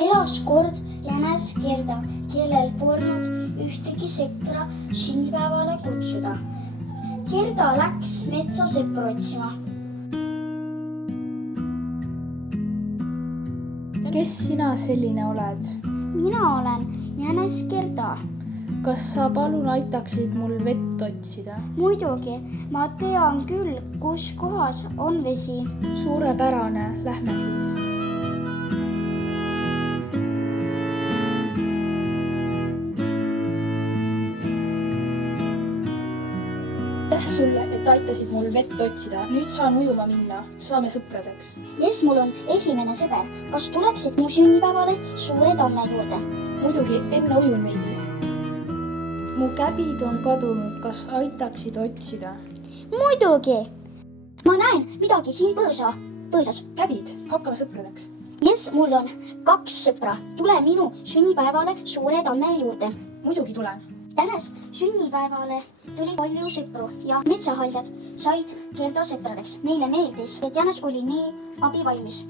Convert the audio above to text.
Elas kord jänes Gerda, kellel polnud ühtegi sõpra sünnipäevale kutsuda. Gerda läks metsa sõpru otsima. Kes sina selline oled? Mina olen jänes Gerda. Kas sa palun aitaksid mul vett otsida? Muidugi, ma tean küll, kus kohas on vesi. Suurepärane, lähme siis. Aitäh sulle, et aitasid mul vett otsida. Nüüd saan ujuma minna. Saame sõpradeks. Jess, mul on esimene sõber. Kas tuleksid mu sünnipäevale Suure tamme juurde? Muidugi, enne ujun veidi. Mu käbid on kadunud. Kas aitaksid otsida? Muidugi. Ma näen midagi siin põõsas. Käbid, hakkame sõpradeks. Jess, mul on 2 sõpra. Tule minu sünnipäevale Suure tamme juurde. Muidugi tulen. Jänes sünnipäevale tuli palju sõpru ja metsahaljad said Gerda sõpradeks. Neile meeldis, et Jänes oli nii abivalmis.